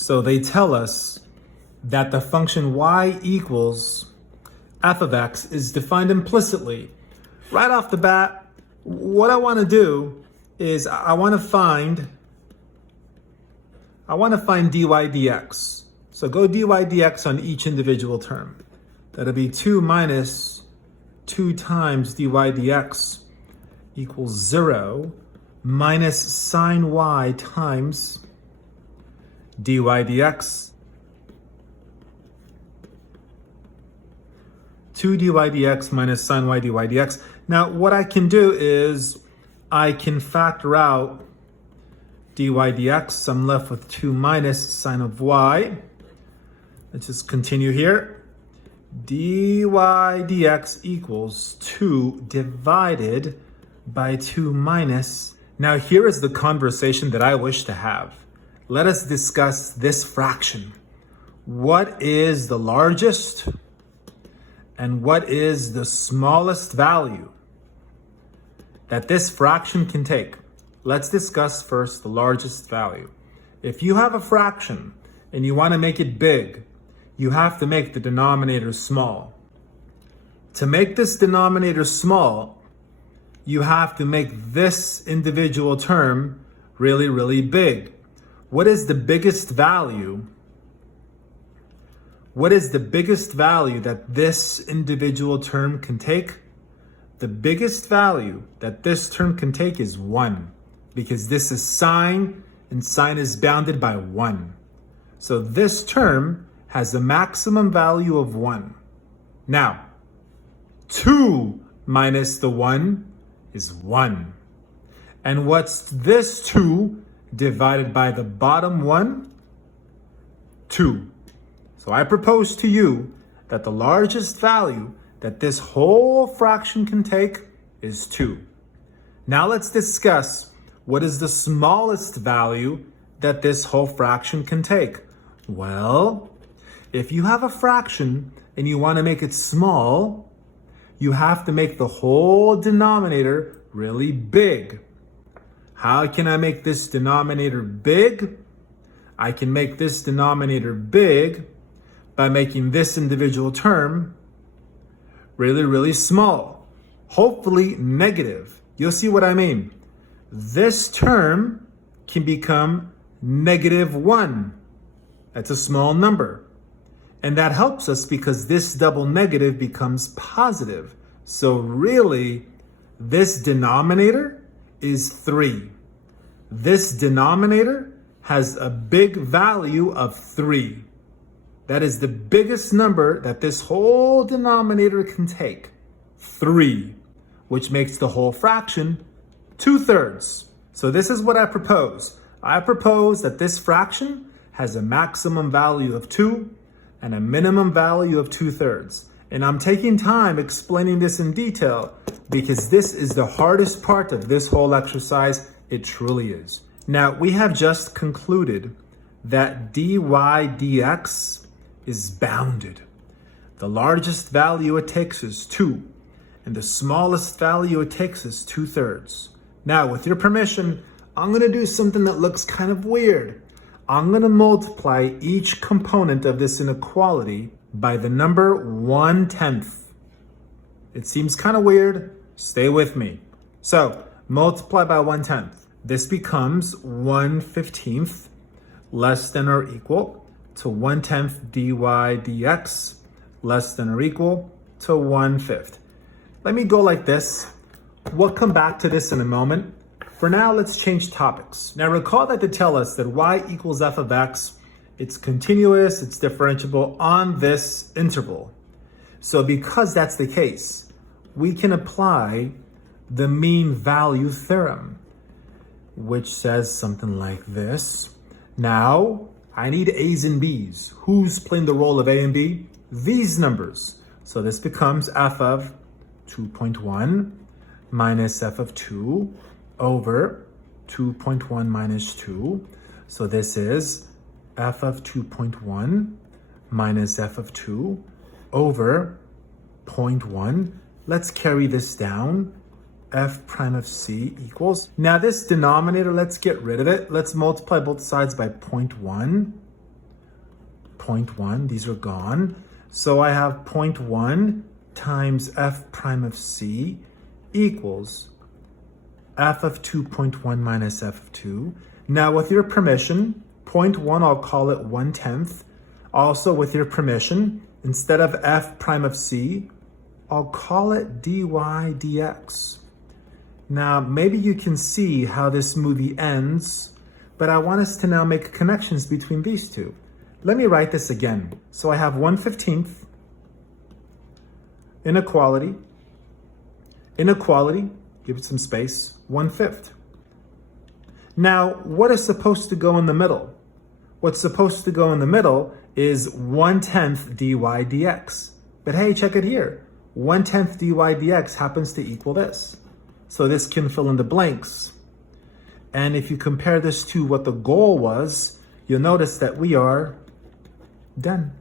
So they tell us that the function y equals f of x is defined implicitly. Right off the bat, what I want to do is I want to find dy dx. So go dy dx on each individual term. That'll be 2 minus 2 times dy dx equals 0 minus sine y times dy dx. 2 dy dx minus sine y dy dx. Now what I can do is I can factor out dy dx. I'm left with 2 minus sine of y. Let's just continue here. Dy dx equals 2 divided by 2 minus. Now here is the conversation that I wish to have. Let us discuss this fraction. What is the largest and what is the smallest value that this fraction can take? Let's discuss first the largest value. If you have a fraction and you want to make it big, you have to make the denominator small. To make this denominator small, you have to make this individual term really, really big. What is the biggest value? What is the biggest value that this individual term can take? The biggest value that this term can take is 1, because this is sine, and sine is bounded by 1. So this term has a maximum value of 1. Now, 2 minus the 1 is 1. And what's this 2 divided by the bottom 1? 2. So I propose to you that the largest value that this whole fraction can take is 2. Now let's discuss what is the smallest value that this whole fraction can take. Well, if you have a fraction and you want to make it small, you have to make the whole denominator really big. How can I make this denominator big? I can make this denominator big by making this individual term really, really small. Hopefully negative. You'll see what I mean. This term can become -1. That's a small number. And that helps us because this double negative becomes positive. So really, this denominator is 3. This denominator has a big value of 3. That is the biggest number that this whole denominator can take, 3, which makes the whole fraction 2/3. So this is what I propose. I propose that this fraction has a maximum value of 2 and a minimum value of 2/3. And I'm taking time explaining this in detail because this is the hardest part of this whole exercise. It truly is. Now, we have just concluded that dy dx is bounded. The largest value it takes is 2, and the smallest value it takes is 2/3. Now, with your permission, I'm going to do something that looks kind of weird. I'm going to multiply each component of this inequality by the number 1/10. It seems kind of weird. Stay with me. So, multiply by 1/10. This becomes 1/15 less than or equal to 1/10 dy dx less than or equal to 1/5. Let me go like this. We'll come back to this in a moment. For now, let's change topics. Now recall that they tell us that y equals f of x, it's continuous, it's differentiable on this interval. So because that's the case, we can apply the mean value theorem, which says something like this. Now, I need a's and b's. Who's playing the role of a and b? These numbers. So this becomes f of 2.1 minus f of 2 over 2.1 minus 2. So this is f of 2.1 minus f of 2 over 0.1. Let's carry this down. F prime of c equals. Now this denominator, let's get rid of it. Let's multiply both sides by 0.1. 0.1. These are gone. So I have 0.1 times f prime of c equals f of 2.1 minus f of 2. Now with your permission, 0.1 I'll call it 1/10. Also with your permission, instead of f prime of c, I'll call it dy dx. Now maybe you can see how this movie ends, but I want us to now make connections between these two. Let me write this again. So I have 1/15 inequality, give it some space, 1/5. Now, what is supposed to go in the middle? What's supposed to go in the middle is 1/10 dy dx. But hey, check it here. 1/10 dy dx happens to equal this. So this can fill in the blanks. And if you compare this to what the goal was, you'll notice that we are done.